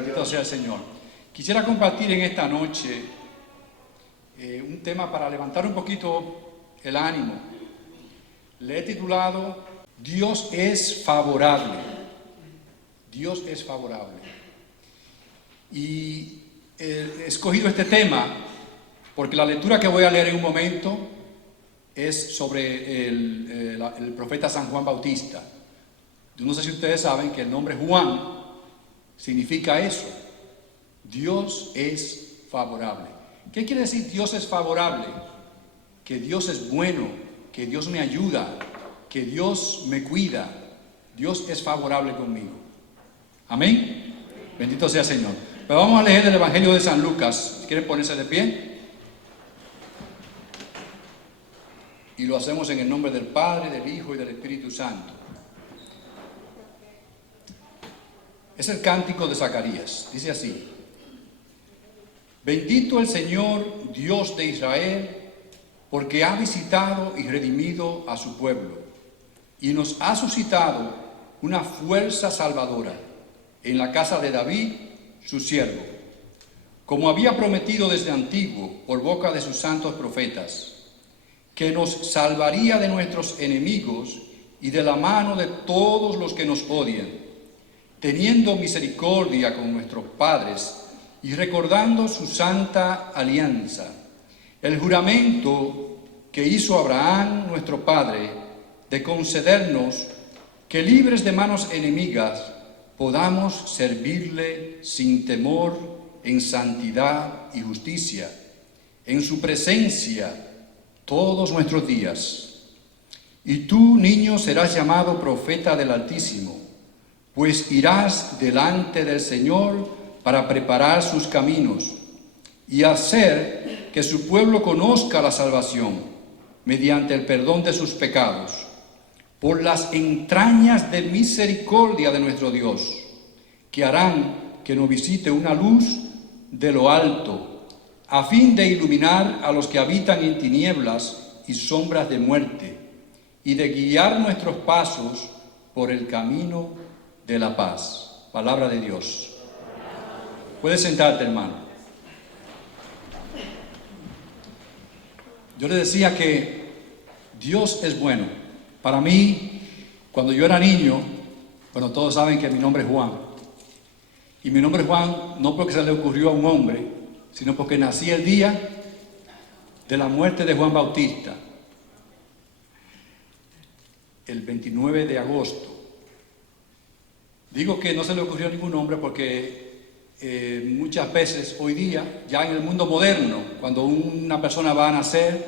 Bendito sea el Señor. Quisiera compartir en esta noche un tema para levantar un poquito el ánimo. Le he titulado Dios es favorable. Dios es favorable. Y he escogido este tema porque la lectura que voy a leer en un momento es sobre el profeta San Juan Bautista. Yo no sé si ustedes saben que el nombre Juan significa eso. Dios es favorable. ¿Qué quiere decir Dios es favorable? Que Dios es bueno, que Dios me ayuda, que Dios me cuida. Dios es favorable conmigo. Amén. Bendito sea el Señor. Pero vamos a leer el Evangelio de San Lucas. Si quieren ponerse de pie. Y lo hacemos en el nombre del Padre, del Hijo y del Espíritu Santo. Es el cántico de Zacarías. Dice así: Bendito el Señor, Dios de Israel, porque ha visitado y redimido a su pueblo, y nos ha suscitado una fuerza salvadora en la casa de David, su siervo, como había prometido desde antiguo por boca de sus santos profetas, que nos salvaría de nuestros enemigos y de la mano de todos los que nos odian, teniendo misericordia con nuestros padres y recordando su santa alianza, el juramento que hizo Abraham nuestro padre de concedernos que libres de manos enemigas podamos servirle sin temor en santidad y justicia, en su presencia todos nuestros días. Y tú, niño, serás llamado profeta del Altísimo, pues irás delante del Señor para preparar sus caminos y hacer que su pueblo conozca la salvación mediante el perdón de sus pecados, por las entrañas de misericordia de nuestro Dios, que harán que nos visite una luz de lo alto, a fin de iluminar a los que habitan en tinieblas y sombras de muerte, y de guiar nuestros pasos por el camino de la paz. Palabra de Dios. Puedes sentarte, hermano. Yo le decía que Dios es bueno. Para mí, cuando yo era niño, bueno, todos saben que mi nombre es Juan. Y mi nombre es Juan no porque se le ocurrió a un hombre, sino porque nací el día de la muerte de Juan Bautista, el 29 de agosto. Digo que no se le ocurrió a ningún hombre porque muchas veces hoy día, ya en el mundo moderno, cuando una persona va a nacer,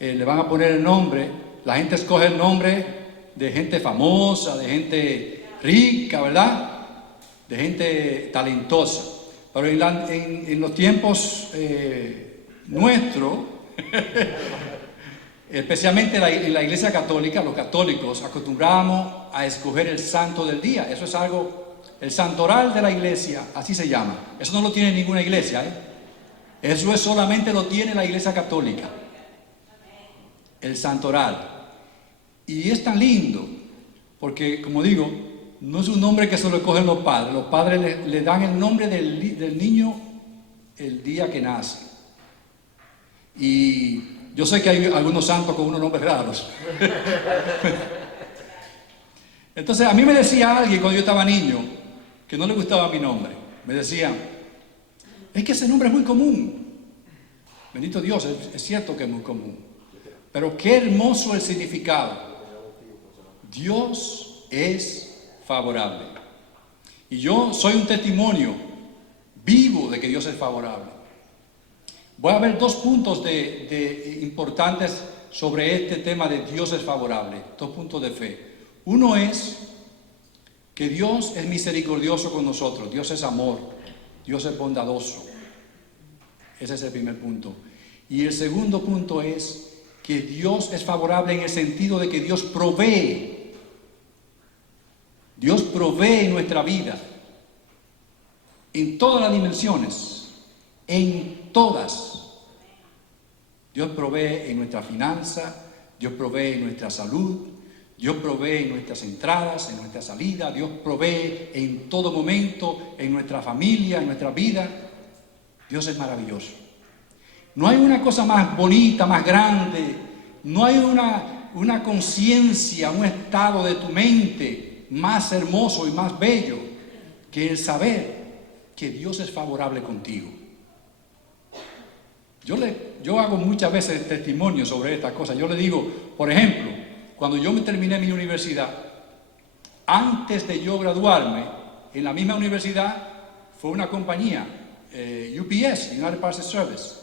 le van a poner el nombre, la gente escoge el nombre de gente famosa, de gente rica, ¿verdad? De gente talentosa. Pero en los tiempos nuestros, especialmente en la Iglesia Católica, los católicos acostumbramos a escoger el santo del día. Eso es algo, el santoral de la Iglesia, así se llama. Eso no lo tiene ninguna iglesia, Eso solamente lo tiene la Iglesia Católica. El santoral. Y es tan lindo, porque como digo, no es un nombre que se lo escogen los padres. Los padres le dan el nombre del niño el día que nace. Y yo sé que hay algunos santos con unos nombres raros. Entonces, a mí me decía alguien cuando yo estaba niño que no le gustaba mi nombre. Me decía, es que ese nombre es muy común. Bendito Dios, es cierto que es muy común. Pero qué hermoso el significado. Dios es favorable. Y yo soy un testimonio vivo de que Dios es favorable. Voy a ver dos puntos importantes sobre este tema de Dios es favorable, dos puntos de fe. Uno es que Dios es misericordioso con nosotros, Dios es amor, Dios es bondadoso. Ese es el primer punto. Y el segundo punto es que Dios es favorable en el sentido de que Dios provee. Dios provee en nuestra vida, en todas las dimensiones, en todas. Dios provee en nuestra finanza, Dios provee en nuestra salud, Dios provee en nuestras entradas, en nuestras salidas. Dios provee en todo momento, en nuestra familia, en nuestra vida. Dios es maravilloso. No hay una cosa más bonita, más grande. No hay una conciencia, un estado de tu mente más hermoso y más bello que el saber que Dios es favorable contigo. Yo hago muchas veces testimonio sobre estas cosas. Yo le digo, por ejemplo, cuando yo me terminé mi universidad, antes de yo graduarme, en la misma universidad fue una compañía, UPS, United Parcel Service.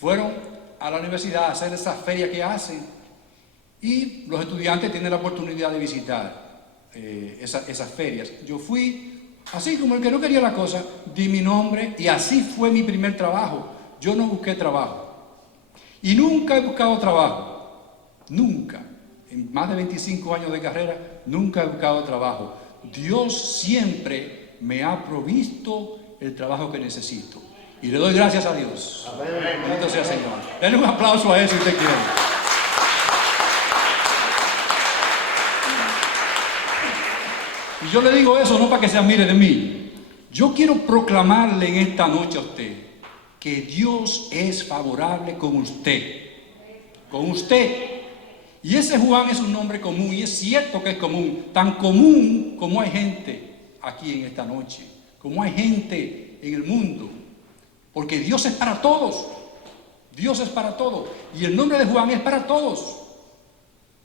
Fueron a la universidad a hacer esas ferias que hacen y los estudiantes tienen la oportunidad de visitar esas ferias. Yo fui, así como el que no quería la cosa, di mi nombre y así fue mi primer trabajo. Yo no busqué trabajo y nunca he buscado trabajo, nunca. En más de 25 años de carrera, nunca he buscado trabajo. Dios siempre me ha provisto el trabajo que necesito. Y le doy gracias a Dios. Bendito sea el Señor. Denle un aplauso a Él si usted quiere. Y yo le digo eso no para que se admire de mí. Yo quiero proclamarle en esta noche a usted que Dios es favorable con usted. Con usted. Y ese Juan es un nombre común, y es cierto que es común, tan común como hay gente aquí en esta noche, como hay gente en el mundo, porque Dios es para todos, Dios es para todos, y el nombre de Juan es para todos.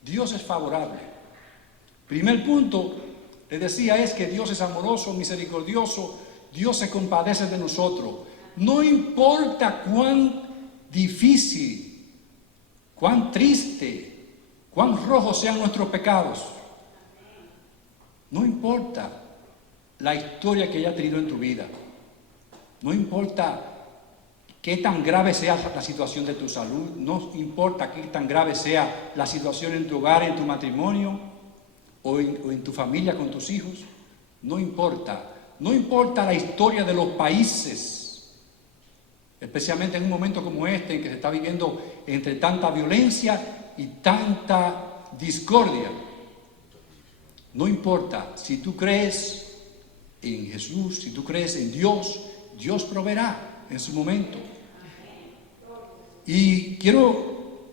Dios es favorable. Primer punto, le decía, es que Dios es amoroso, misericordioso, Dios se compadece de nosotros. No importa cuán difícil, cuán triste, cuán rojos sean nuestros pecados, no importa la historia que hayas tenido en tu vida, no importa qué tan grave sea la situación de tu salud, no importa qué tan grave sea la situación en tu hogar, en tu matrimonio o en tu familia con tus hijos, no importa la historia de los países, especialmente en un momento como este en que se está viviendo entre tanta violencia y tanta discordia. No importa, si tú crees en Jesús, si tú crees en Dios, Dios proveerá en su momento. Y quiero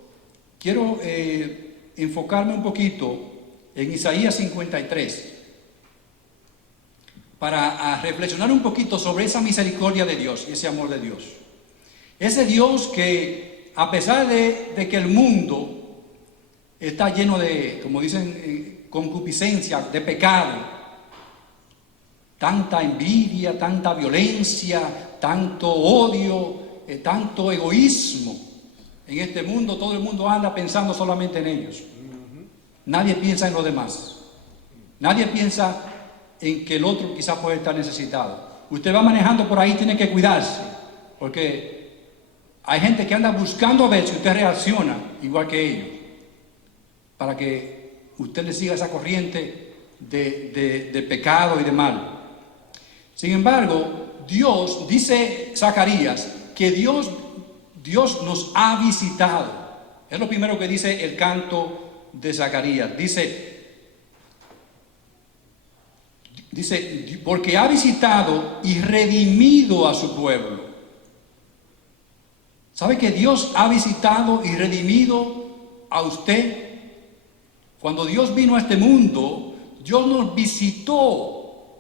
enfocarme un poquito en Isaías 53 para reflexionar un poquito sobre esa misericordia de Dios y ese amor de Dios. Ese Dios que, a pesar de que el mundo está lleno de, como dicen, concupiscencia, de pecado, tanta envidia, tanta violencia, tanto odio, tanto egoísmo. En este mundo todo el mundo anda pensando solamente en ellos. Nadie piensa en los demás. Nadie piensa en que el otro quizás puede estar necesitado. Usted va manejando por ahí, tiene que cuidarse, porque hay gente que anda buscando a ver si usted reacciona igual que ellos, para que usted le siga esa corriente de pecado y de mal. Sin embargo, Dios, dice Zacarías, que Dios nos ha visitado. Es lo primero que dice el canto de Zacarías. Dice, porque ha visitado y redimido a su pueblo. ¿Sabe que Dios ha visitado y redimido a usted? Cuando Dios vino a este mundo, Dios nos visitó.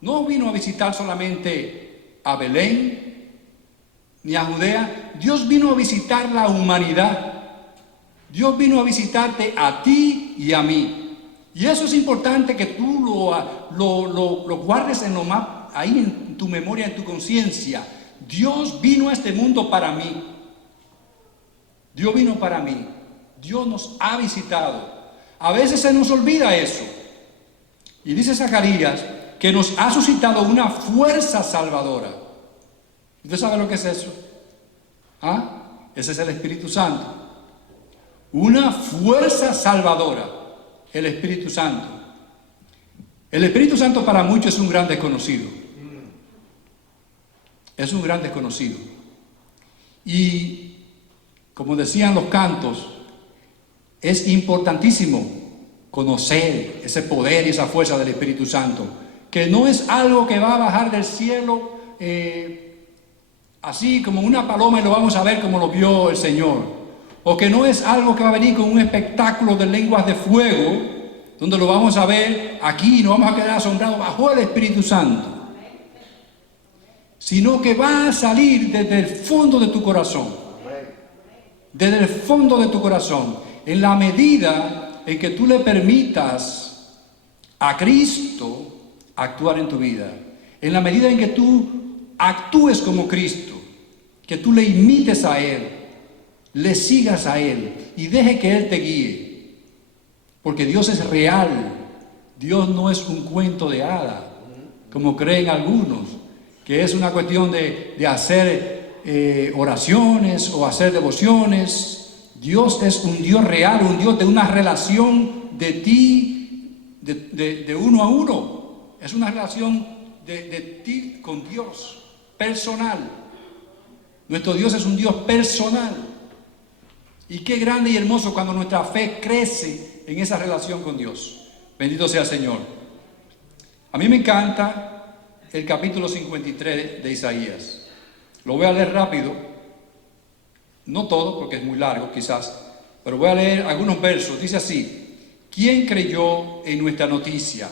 No vino a visitar solamente a Belén ni a Judea. Dios vino a visitar la humanidad. Dios vino a visitarte a ti y a mí. Y eso es importante que tú lo guardes ahí en tu memoria, en tu conciencia. Dios vino a este mundo para mí. Dios vino para mí. Dios nos ha visitado. A veces se nos olvida eso. Y dice Zacarías que nos ha suscitado una fuerza salvadora. ¿Usted sabe lo que es eso? Ese es el Espíritu Santo. Una fuerza salvadora, el Espíritu Santo. El Espíritu Santo para muchos es un gran desconocido. Es un gran desconocido. Y como decían los cantos, es importantísimo conocer ese poder y esa fuerza del Espíritu Santo, que no es algo que va a bajar del cielo así como una paloma y lo vamos a ver como lo vio el Señor, o que no es algo que va a venir con un espectáculo de lenguas de fuego, donde lo vamos a ver aquí y nos vamos a quedar asombrados bajo el Espíritu Santo, sino que va a salir desde el fondo de tu corazón, desde el fondo de tu corazón, en la medida en que tú le permitas a Cristo actuar en tu vida, en la medida en que tú actúes como Cristo, que tú le imites a Él, le sigas a Él y deje que Él te guíe, porque Dios es real. Dios no es un cuento de hadas, como creen algunos, que es una cuestión de hacer oraciones o hacer devociones. Dios es un Dios real, un Dios de una relación de ti, de uno a uno. Es una relación de ti con Dios, personal. Nuestro Dios es un Dios personal. Y qué grande y hermoso cuando nuestra fe crece en esa relación con Dios. Bendito sea el Señor. A mí me encanta el capítulo 53 de Isaías. Lo voy a leer rápido. No todo, porque es muy largo quizás, pero voy a leer algunos versos. Dice así: ¿quién creyó en nuestra noticia?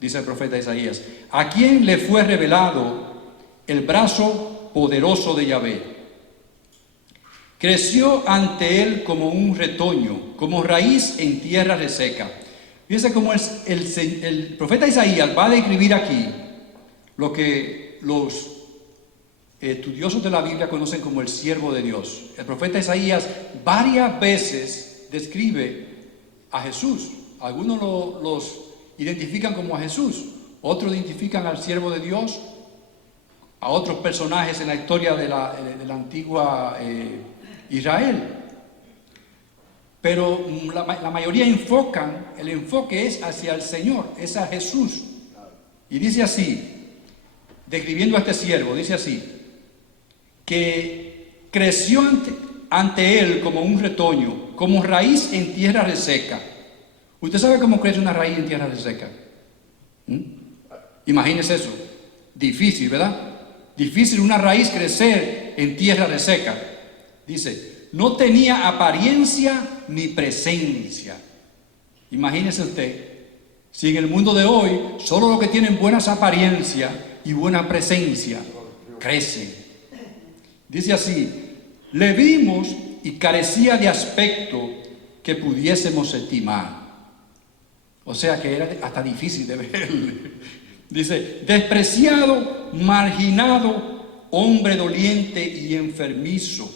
Dice el profeta Isaías. ¿A quién le fue revelado el brazo poderoso de Yahvé? Creció ante él como un retoño, como raíz en tierra reseca. Fíjense cómo el profeta Isaías va a describir aquí lo que los estudiosos de la Biblia conocen como el siervo de Dios. El profeta Isaías varias veces describe a Jesús. Algunos los identifican como a Jesús, otros identifican al siervo de Dios, a otros personajes en la historia de la antigua Israel. Pero la mayoría el enfoque es hacia el Señor, es a Jesús. Y dice así, describiendo a este siervo, dice así: que creció ante él como un retoño, como raíz en tierra reseca. ¿Usted sabe cómo crece una raíz en tierra reseca? Imagínese eso. Difícil, ¿verdad? Difícil una raíz crecer en tierra reseca. Dice, no tenía apariencia ni presencia. Imagínese usted, si en el mundo de hoy solo los que tienen buenas apariencias y buena presencia crecen. Dice así: le vimos y carecía de aspecto que pudiésemos estimar. O sea que era hasta difícil de verle. Dice, despreciado, marginado, hombre doliente y enfermizo,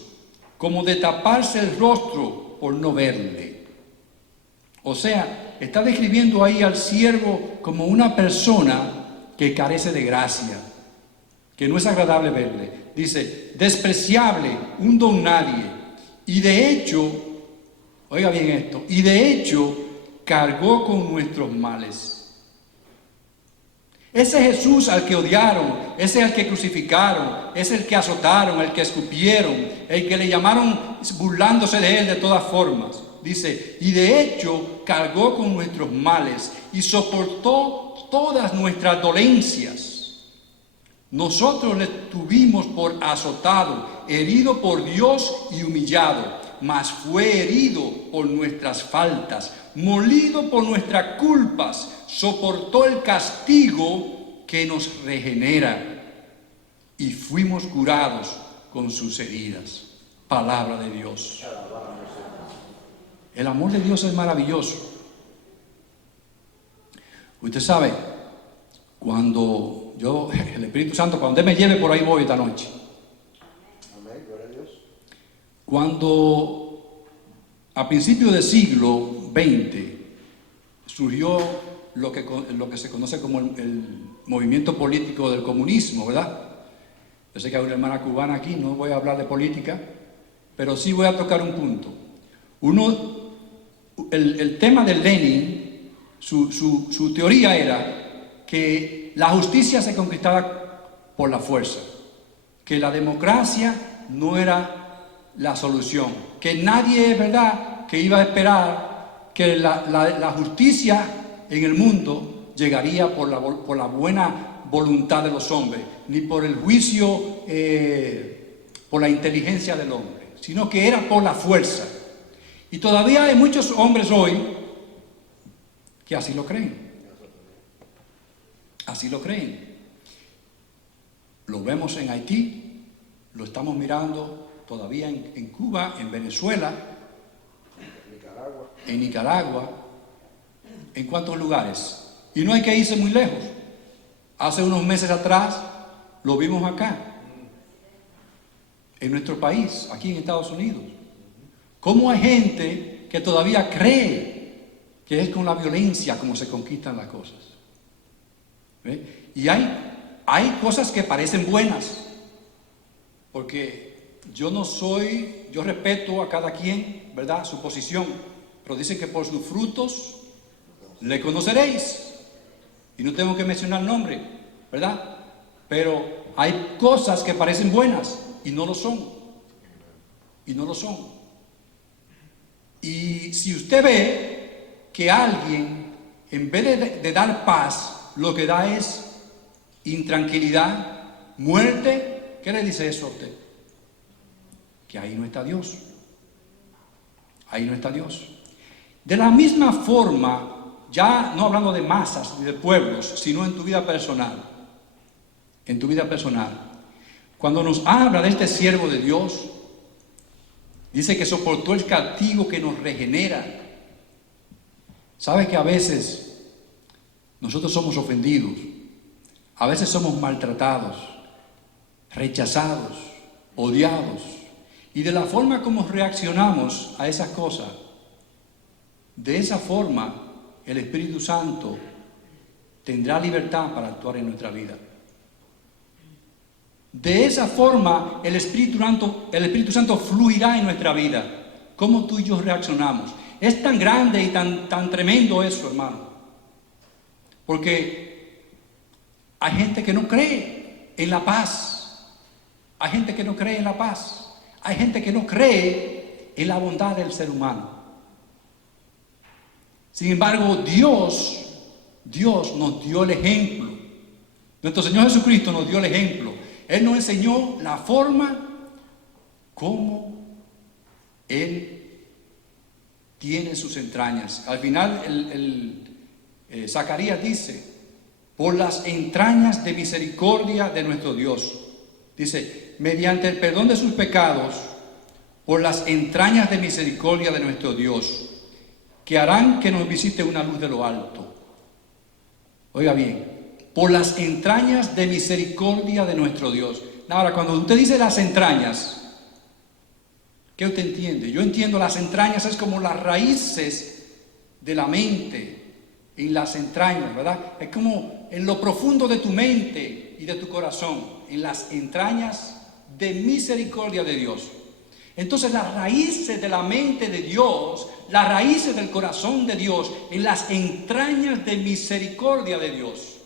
como de taparse el rostro por no verle. O sea, está describiendo ahí al siervo como una persona que carece de gracia, que no es agradable verle. Dice, despreciable, un don nadie. Y de hecho, oiga bien esto, y de hecho cargó con nuestros males. Ese Jesús al que odiaron, ese al que crucificaron, ese el que azotaron, el que escupieron, el que le llamaron burlándose de él de todas formas. Dice, y de hecho cargó con nuestros males y soportó todas nuestras dolencias. Nosotros le tuvimos por azotado, herido por Dios y humillado, mas fue herido por nuestras faltas, molido por nuestras culpas, soportó el castigo que nos regenera y fuimos curados con sus heridas. Palabra de Dios. El amor de Dios es maravilloso. Usted sabe, cuando el Espíritu Santo, cuando Él me lleve, por ahí voy esta noche. Amén, gloria a Dios. Cuando a principios del siglo XX surgió lo que se conoce como el movimiento político del comunismo, ¿verdad? Yo sé que hay una hermana cubana aquí, no voy a hablar de política, pero sí voy a tocar un punto. El tema de Lenin, su teoría era que la justicia se conquistaba por la fuerza, que la democracia no era la solución, que nadie, ¿verdad?, que iba a esperar que la justicia en el mundo llegaría por la buena voluntad de los hombres, ni por el juicio, por la inteligencia del hombre, sino que era por la fuerza. Y todavía hay muchos hombres hoy que así lo creen. Así lo creen. Lo vemos en Haití, lo estamos mirando todavía en Cuba, en Venezuela, en Nicaragua, ¿en cuántos lugares? Y no hay que irse muy lejos. Hace unos meses atrás lo vimos acá, en nuestro país, aquí en Estados Unidos. ¿Cómo hay gente que todavía cree que es con la violencia como se conquistan las cosas? ¿Ve? Y hay cosas que parecen buenas, porque yo respeto a cada quien, ¿verdad?, su posición, pero dice que por sus frutos le conoceréis. Y no tengo que mencionar nombre, ¿verdad? Pero hay cosas que parecen buenas y no lo son. Y no lo son. Y si usted ve que alguien, en vez de dar paz, lo que da es intranquilidad, muerte, ¿qué le dice eso a usted? Que ahí no está Dios. Ahí no está Dios. De la misma forma, ya no hablando de masas ni de pueblos, sino en tu vida personal. En tu vida personal. Cuando nos habla de este siervo de Dios, dice que soportó el castigo que nos regenera. ¿Sabe que a veces nosotros somos ofendidos? A veces somos maltratados, rechazados, odiados. Y de la forma como reaccionamos a esas cosas, de esa forma el Espíritu Santo tendrá libertad para actuar en nuestra vida. De esa forma el Espíritu Santo fluirá en nuestra vida. ¿Cómo tú y yo reaccionamos? Es tan grande y tan tremendo eso, hermano. Porque hay gente que no cree en la paz. Hay gente que no cree en la paz. Hay gente que no cree en la bondad del ser humano. Sin embargo, Dios nos dio el ejemplo. Nuestro Señor Jesucristo nos dio el ejemplo. Él nos enseñó la forma como Él tiene sus entrañas. Al final, Zacarías dice, por las entrañas de misericordia de nuestro Dios. Dice, mediante el perdón de sus pecados, por las entrañas de misericordia de nuestro Dios, que harán que nos visite una luz de lo alto. Oiga bien, por las entrañas de misericordia de nuestro Dios. Ahora, cuando usted dice las entrañas, ¿qué usted entiende? Yo entiendo las entrañas es como las raíces de la mente, en las entrañas, ¿verdad? Es como en lo profundo de tu mente y de tu corazón, en las entrañas de misericordia de Dios. Entonces las raíces de la mente de Dios, las raíces del corazón de Dios, en las entrañas de misericordia de Dios,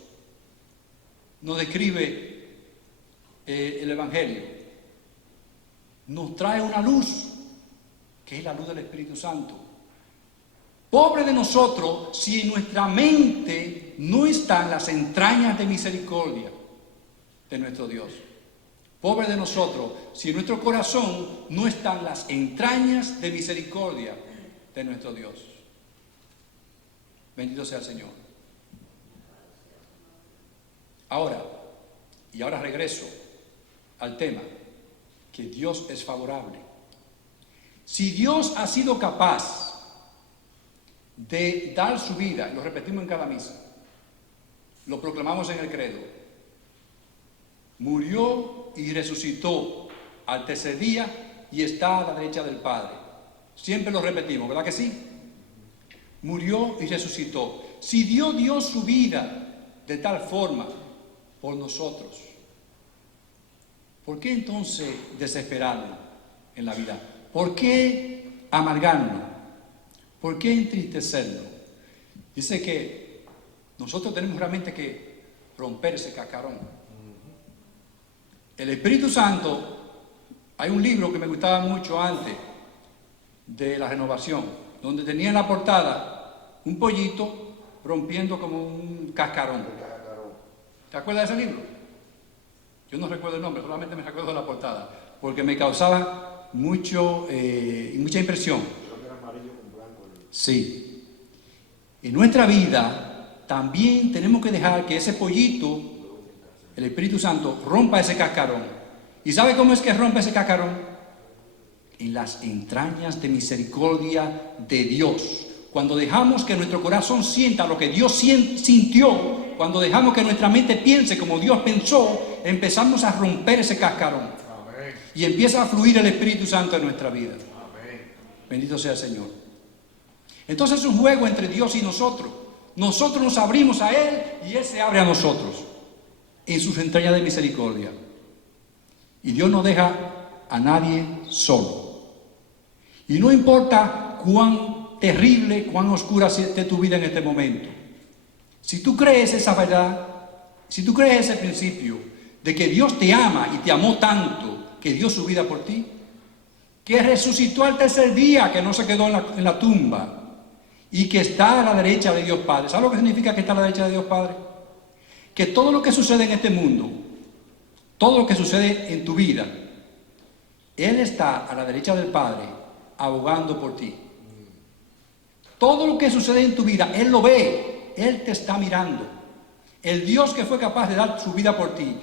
nos describe el Evangelio. Nos trae una luz, que es la luz del Espíritu Santo. Pobre de nosotros si en nuestra mente no están las entrañas de misericordia de nuestro Dios. Pobre de nosotros si en nuestro corazón no están las entrañas de misericordia de nuestro Dios. Bendito sea el Señor. Ahora regreso al tema, que Dios es favorable. Si Dios ha sido capaz de dar su vida, y lo repetimos en cada misa, lo proclamamos en el credo, murió y resucitó al tercer día y está a la derecha del Padre. Siempre lo repetimos, ¿verdad que sí? Murió y resucitó. Si Dios dio su vida de tal forma por nosotros, ¿por qué entonces desesperarnos en la vida? ¿Por qué amargarnos? ¿Por qué entristecernos? Dice que nosotros tenemos realmente que romper ese cascarón. El Espíritu Santo, hay un libro que me gustaba mucho antes de la renovación, donde tenía en la portada un pollito rompiendo como un cascarón. ¿Te acuerdas de ese libro? Yo no recuerdo el nombre, solamente me recuerdo de la portada, porque me causaba mucha impresión. Creo que era amarillo con blanco. Sí. En nuestra vida también tenemos que dejar que ese pollito, el Espíritu Santo, rompa ese cascarón. ¿Y sabe cómo es que rompe ese cascarón? En las entrañas de misericordia de Dios. Cuando dejamos que nuestro corazón sienta lo que Dios sintió, cuando dejamos que nuestra mente piense como Dios pensó, empezamos a romper ese cascarón. Amén. Y empieza a fluir el Espíritu Santo en nuestra vida. Amén. Bendito sea el Señor. Entonces es un juego entre Dios y nosotros. Nosotros nos abrimos a Él y Él se abre a nosotros en sus entrañas de misericordia. Y Dios no deja a nadie solo. Y no importa cuán terrible, cuán oscura esté tu vida en este momento. Si tú crees esa verdad, si tú crees ese principio de que Dios te ama y te amó tanto que dio su vida por ti, que resucitó al tercer día, que no se quedó en la tumba y que está a la derecha de Dios Padre. ¿Sabes lo que significa que está a la derecha de Dios Padre? Que todo lo que sucede en este mundo, todo lo que sucede en tu vida, Él está a la derecha del Padre abogando por ti. Todo lo que sucede en tu vida, Él lo ve, Él te está mirando. El Dios que fue capaz de dar su vida por ti,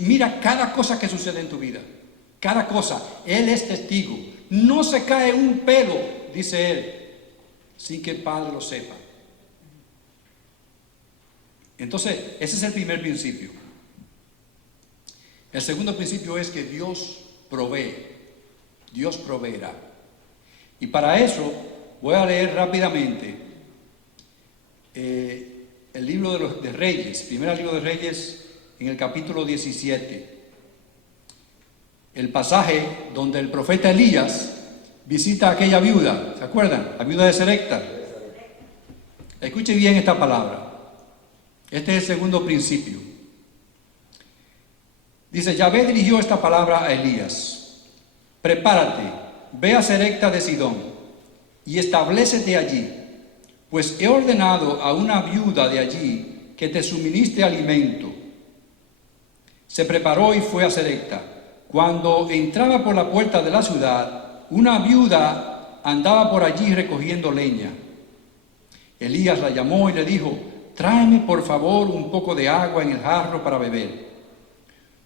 mira cada cosa que sucede en tu vida, cada cosa, Él es testigo. No se cae un pelo, dice Él, sin que el Padre lo sepa. Entonces, ese es el primer principio. El segundo principio es que Dios provee, Dios proveerá. Y para eso voy a leer rápidamente el libro de Reyes, primer libro de Reyes, en el capítulo 17. El pasaje donde el profeta Elías visita a aquella viuda, ¿se acuerdan? La viuda de Sarepta. Escuche bien esta palabra. Este es el segundo principio. Dice, Yahvé dirigió esta palabra a Elías. Prepárate, ve a Sarepta de Sidón y establécete allí, pues he ordenado a una viuda de allí que te suministre alimento. Se preparó y fue a Sarepta. Cuando entraba por la puerta de la ciudad, una viuda andaba por allí recogiendo leña. Elías la llamó y le dijo, tráeme por favor un poco de agua en el jarro para beber.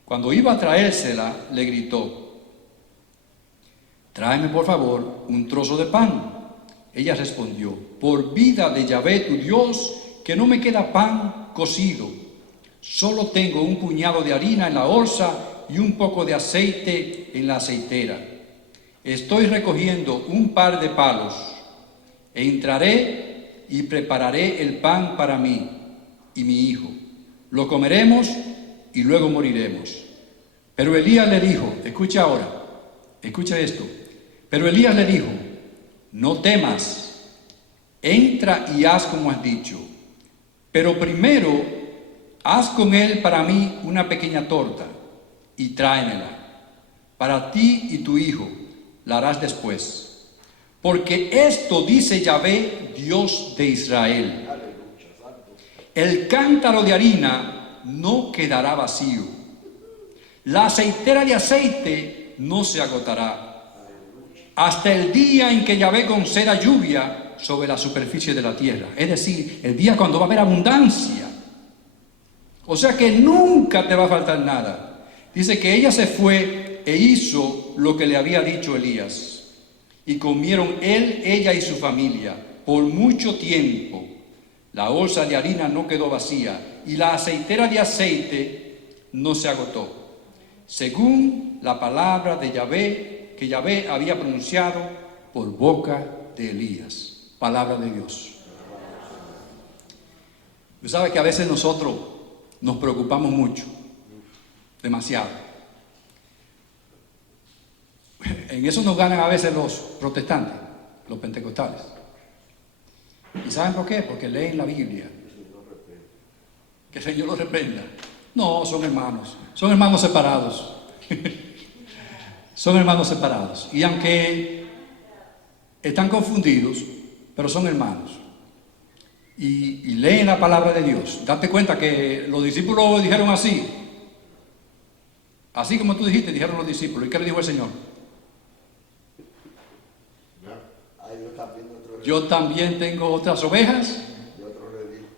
Cuando iba a traérsela, le gritó, tráeme por favor un trozo de pan. Ella respondió, por vida de Yahvé tu Dios, que no me queda pan cocido. Solo tengo un puñado de harina en la olza y un poco de aceite en la aceitera. Estoy recogiendo un par de palos. Entraré y prepararé el pan para mí y mi hijo. Lo comeremos y luego moriremos. Pero Elías le dijo, escucha ahora, escucha esto. Pero Elías le dijo, no temas, entra y haz como has dicho. Pero primero, haz con él para mí una pequeña torta y tráemela. Para ti y tu hijo la harás después. Porque esto dice Yahvé, Dios de Israel. El cántaro de harina no quedará vacío. La aceitera de aceite no se agotará. Hasta el día en que Yahvé conceda lluvia sobre la superficie de la tierra. Es decir, el día cuando va a haber abundancia. O sea que nunca te va a faltar nada. Dice que ella se fue e hizo lo que le había dicho Elías. Y comieron él, ella y su familia por mucho tiempo. La olza de harina no quedó vacía y la aceitera de aceite no se agotó, según la palabra de Yahvé que Yahvé había pronunciado por boca de Elías. Palabra de Dios. Tú sabes que a veces nosotros nos preocupamos mucho, demasiado. En eso nos ganan a veces los protestantes, los pentecostales. ¿Y saben por qué? Porque leen la Biblia. Que el Señor los reprenda. No, son hermanos separados. Son hermanos separados. Y aunque están confundidos, pero son hermanos. Y leen la palabra de Dios. Date cuenta que los discípulos dijeron así. Así como tú dijiste, dijeron los discípulos. ¿Y qué le dijo el Señor? Yo también tengo otras ovejas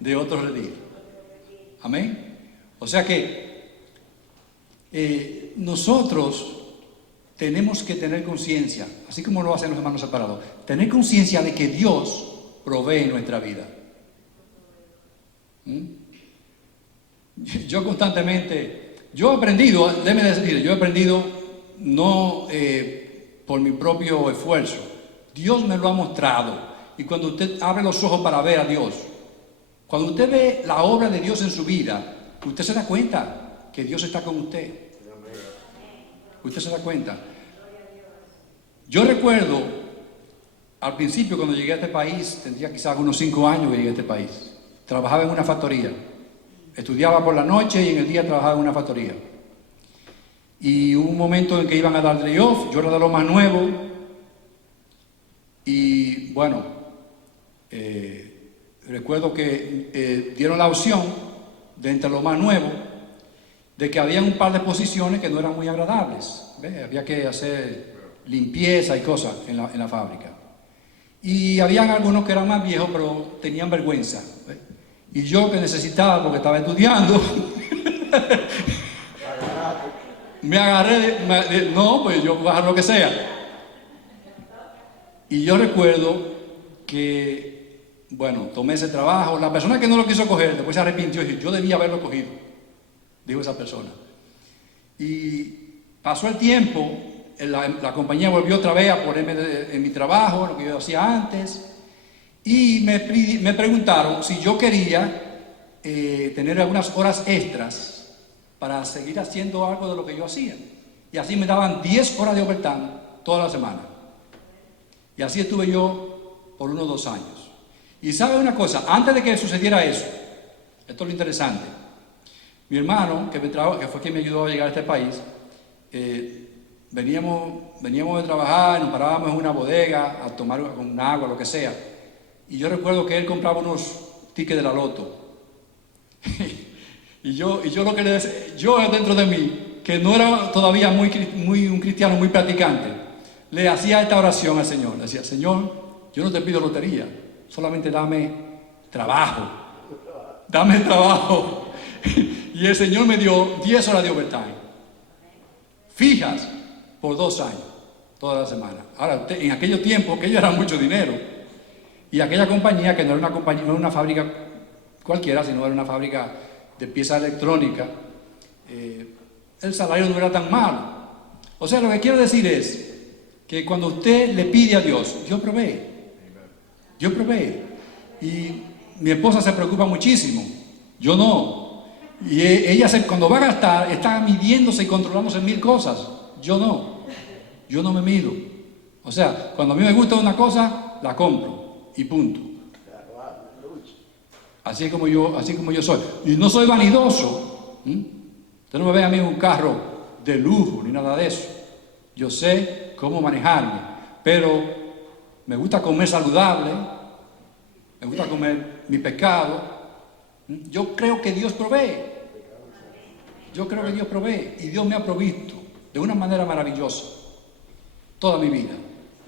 de otro redil. Amén. O sea que nosotros tenemos que tener conciencia, así como lo hacen los hermanos separados, tener conciencia de que Dios provee nuestra vida. Yo constantemente, yo he aprendido, déjeme decir, yo he aprendido no por mi propio esfuerzo. Dios me lo ha mostrado. Y cuando usted abre los ojos para ver a Dios, cuando usted ve la obra de Dios en su vida, usted se da cuenta que Dios está con usted. Usted se da cuenta. Yo recuerdo al principio cuando llegué a este país, tendría quizás unos 5 años que llegué a este país. Trabajaba en una factoría. Estudiaba por la noche y en el día trabajaba en una factoría. Y hubo un momento en que iban a dar layoff, yo era de lo más nuevo. Y bueno, recuerdo que dieron la opción de entre lo más nuevo, de que había un par de posiciones que no eran muy agradables. ¿Ves? Había que hacer limpieza y cosas en la fábrica. Y habían algunos que eran más viejos, pero tenían vergüenza. ¿Ves? Y yo que necesitaba, porque estaba estudiando, me agarré, no, pues yo voy a hacer lo que sea. Y yo recuerdo que, bueno, tomé ese trabajo. La persona que no lo quiso coger, después se arrepintió y dijo, yo debía haberlo cogido, dijo esa persona. Y pasó el tiempo, la compañía volvió otra vez a ponerme en mi trabajo, lo que yo hacía antes, y me preguntaron si yo quería tener algunas horas extras para seguir haciendo algo de lo que yo hacía. Y así me daban 10 horas de overtime toda la semana. Y así estuve yo por unos 2 años. Y sabe una cosa, antes de que sucediera eso, esto es lo interesante, mi hermano, que fue quien me ayudó a llegar a este país, veníamos de trabajar, nos parábamos en una bodega a tomar un agua, lo que sea. Y yo recuerdo que él compraba unos tickets de la loto. y yo lo que le decía, yo dentro de mí, que no era todavía un cristiano muy practicante, le hacía esta oración al Señor. Le decía, Señor, yo no te pido lotería, solamente dame trabajo. Dame trabajo. Y el Señor me dio 10 horas de overtime. Fijas por 2 años, toda la semana. Ahora, en aquellos tiempos, aquello era mucho dinero. Y aquella compañía, que no era una fábrica cualquiera, sino era una fábrica de piezas electrónicas, el salario no era tan malo. O sea, lo que quiero decir es que cuando usted le pide a Dios, Dios provee. Dios provee. Y mi esposa se preocupa muchísimo. Yo no. Y ella cuando va a gastar, está midiéndose y controlándose en 1000 cosas. Yo no me mido. O sea, cuando a mí me gusta una cosa, la compro y punto. Así como yo soy. Y no soy vanidoso. Usted no me ve a mí en un carro de lujo ni nada de eso. Yo sé cómo manejarme, pero me gusta comer saludable, me gusta comer mi pescado. Yo creo que Dios provee. Yo creo que Dios provee y Dios me ha provisto de una manera maravillosa toda mi vida.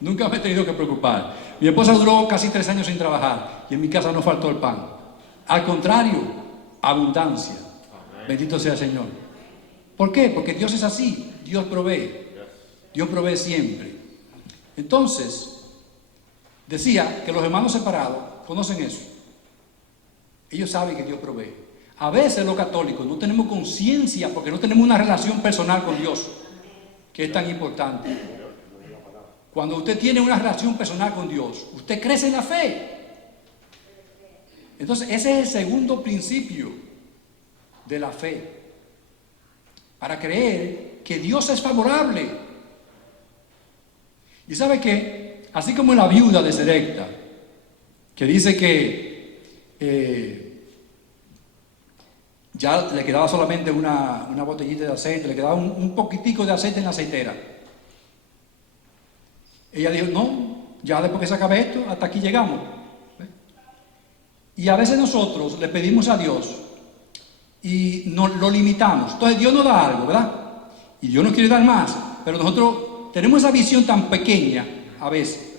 Nunca me he tenido que preocupar. Mi esposa duró casi 3 años sin trabajar y en mi casa no faltó el pan. Al contrario, abundancia. Bendito sea el Señor. ¿Por qué? Porque Dios es así. Dios provee. Dios provee siempre. Entonces, decía que los hermanos separados conocen eso. Ellos saben que Dios provee. A veces los católicos no tenemos conciencia porque no tenemos una relación personal con Dios, que es tan importante. Cuando usted tiene una relación personal con Dios, usted crece en la fe. Entonces, ese es el segundo principio de la fe. Para creer que Dios es favorable. Y sabe que, así como la viuda de Sarepta, que dice que ya le quedaba solamente una botellita de aceite, le quedaba un poquitico de aceite en la aceitera. Ella dijo, no, ya después que se acabe esto, hasta aquí llegamos. Y a veces nosotros le pedimos a Dios y lo limitamos. Entonces Dios nos da algo, ¿verdad? Y Dios nos quiere dar más. Pero nosotros tenemos esa visión tan pequeña a veces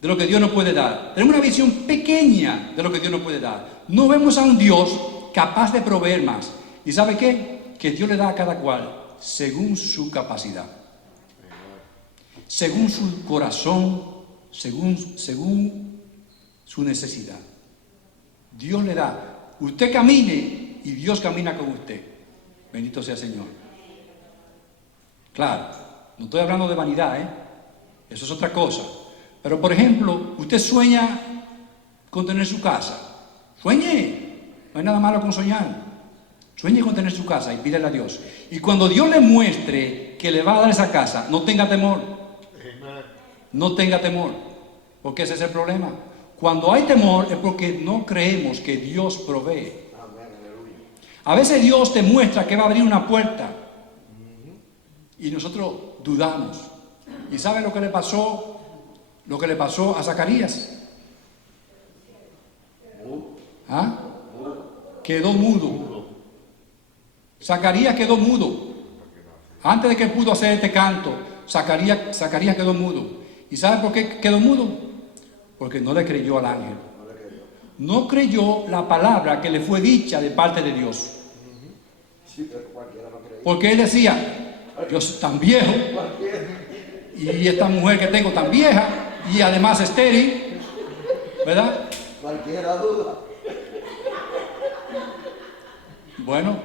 de lo que Dios nos puede dar. Tenemos una visión pequeña de lo que Dios nos puede dar. No vemos a un Dios capaz de proveer más. ¿Y sabe qué? Que Dios le da a cada cual según su capacidad, según su corazón, según su necesidad. Dios le da. Usted camine y Dios camina con usted. Bendito sea el Señor. Claro, no estoy hablando de vanidad, eso es otra cosa. Pero por ejemplo, usted sueña con tener su casa. Sueñe, no hay nada malo con soñar. Sueñe con tener su casa y pídele a Dios. Y cuando Dios le muestre que le va a dar esa casa, no tenga temor. No tenga temor, porque ese es el problema. Cuando hay temor es porque no creemos que Dios provee. A veces Dios te muestra que va a abrir una puerta y nosotros dudamos. ¿Y sabe lo que le pasó? Lo que le pasó a Zacarías. ¿Ah? Quedó mudo. Zacarías quedó mudo. Antes de que pudo hacer este canto, Zacarías quedó mudo. ¿Y sabe por qué quedó mudo? Porque no le creyó al ángel. No creyó la palabra que le fue dicha de parte de Dios. Porque él decía, yo soy tan viejo y esta mujer que tengo tan vieja y además estéril, ¿verdad? Cualquiera duda. Bueno,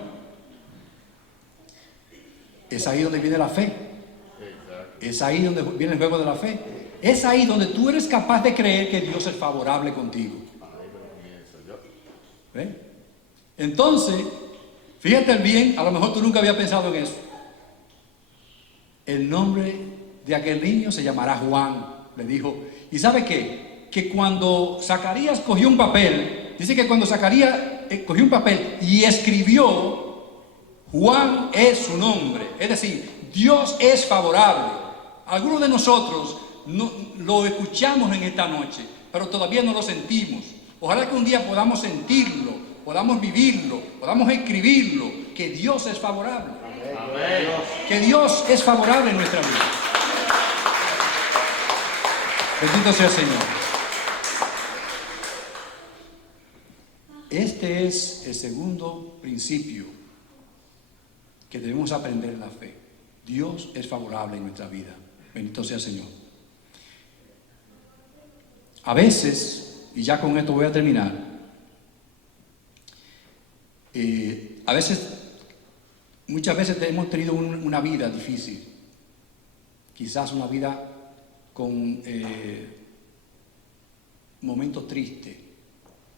es ahí donde viene la fe. Es ahí donde viene el juego de la fe. Es ahí donde tú eres capaz de creer que Dios es favorable contigo. ¿Ve? Entonces, fíjate bien, a lo mejor tú nunca habías pensado en eso. El nombre de aquel niño se llamará Juan, le dijo. ¿Y sabe qué? Que cuando Zacarías cogió un papel, dice que cuando Zacarías cogió un papel y escribió, Juan es su nombre. Es decir, Dios es favorable. Algunos de nosotros no, lo escuchamos en esta noche, pero todavía no lo sentimos. Ojalá que un día podamos sentirlo, podamos vivirlo, podamos escribirlo, que Dios es favorable. Amén. Que Dios es favorable en nuestra vida. Bendito sea el Señor. Este es el segundo principio que debemos aprender en la fe. Dios es favorable en nuestra vida. Bendito sea el Señor. A veces, y ya con esto voy a terminar, muchas veces hemos tenido una vida difícil, quizás una vida con momentos tristes,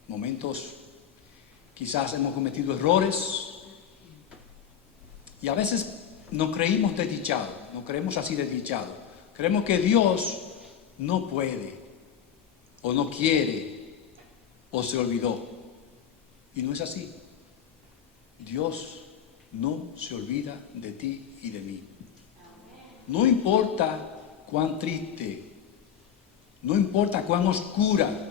momentos, quizás hemos cometido errores, y a veces nos creímos desdichados, nos creemos así desdichados, creemos que Dios no puede, o no quiere, o se olvidó, y no es así. Dios no se olvida de ti y de mí. No importa cuán triste, no importa cuán oscura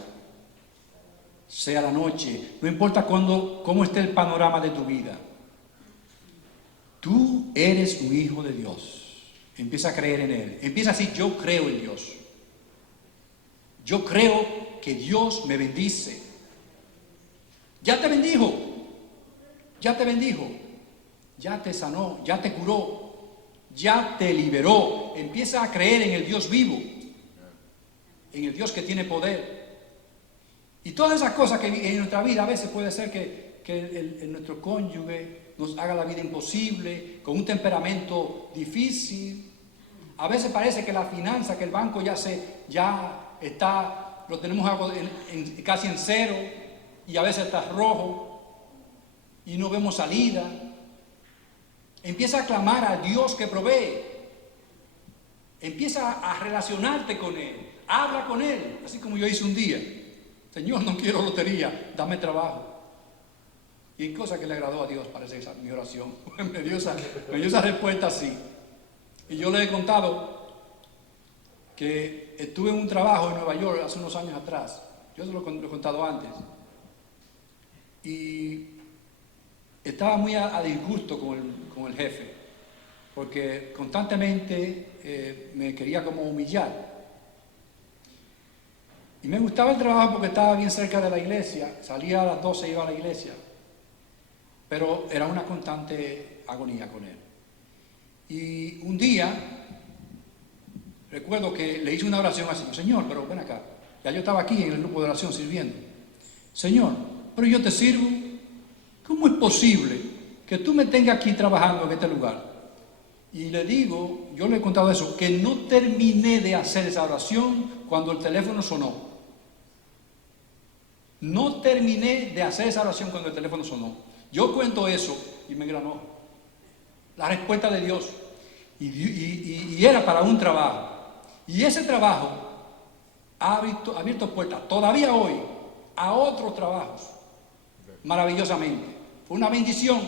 sea la noche, no importa cómo esté el panorama de tu vida. Tú eres un hijo de Dios. Empieza a creer en Él. Empieza a decir, yo creo en Dios. Yo creo que Dios me bendice. Ya te bendijo. Ya te bendijo. Ya te sanó. Ya te curó. Ya te liberó. Empieza a creer en el Dios vivo. En el Dios que tiene poder. Y todas esas cosas que en nuestra vida a veces puede ser que nuestro cónyuge nos haga la vida imposible, con un temperamento difícil. A veces parece que la finanza, que el banco ya está, lo tenemos casi en cero, y a veces está rojo, y no vemos salida. Empieza a clamar a Dios que provee. Empieza a relacionarte con Él. Habla con Él, así como yo hice un día. Señor, no quiero lotería, dame trabajo. Y hay cosas que le agradó a Dios, parece esa mi oración. me dio esa respuesta así. Y yo le he contado que estuve en un trabajo en Nueva York hace unos años atrás. Yo se lo he contado antes. y estaba muy a disgusto con el jefe, porque constantemente me quería como humillar. Y me gustaba el trabajo porque estaba bien cerca de la iglesia, salía a las 12 y iba a la iglesia, pero era una constante agonía con él. Y un día, recuerdo que le hice una oración así: Señor, pero ven acá, ya yo estaba aquí en el grupo de oración sirviendo. Señor, pero yo te sirvo, ¿cómo es posible que tú me tengas aquí trabajando en este lugar? Y le digo, yo le he contado eso, que no terminé de hacer esa oración cuando el teléfono sonó. No terminé de hacer esa oración cuando el teléfono sonó. Yo cuento eso y me granó. La respuesta de Dios. Y era para un trabajo. Y ese trabajo ha abierto puertas, todavía hoy, a otros trabajos. Maravillosamente. Fue una bendición.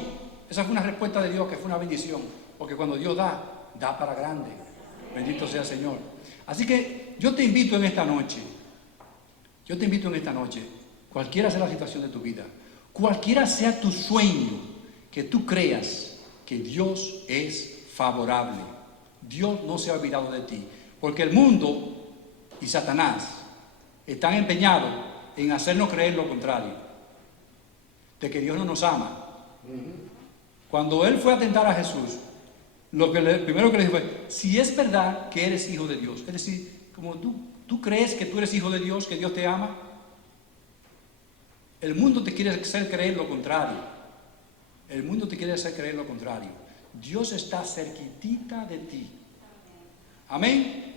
Esa fue una respuesta de Dios que fue una bendición. Porque cuando Dios da, da para grande. Bendito sea el Señor. Así que yo te invito en esta noche. Cualquiera sea la situación de tu vida, cualquiera sea tu sueño, que tú creas que Dios es favorable. Dios no se ha olvidado de ti, porque el mundo y Satanás están empeñados en hacernos creer lo contrario, de que Dios no nos ama. Cuando él fue a tentar a Jesús, primero que le dijo fue: si es verdad que eres hijo de Dios, es decir, como tú crees que tú eres hijo de Dios, que Dios te ama. El mundo te quiere hacer creer lo contrario. Dios está cerquitita de ti. Amén.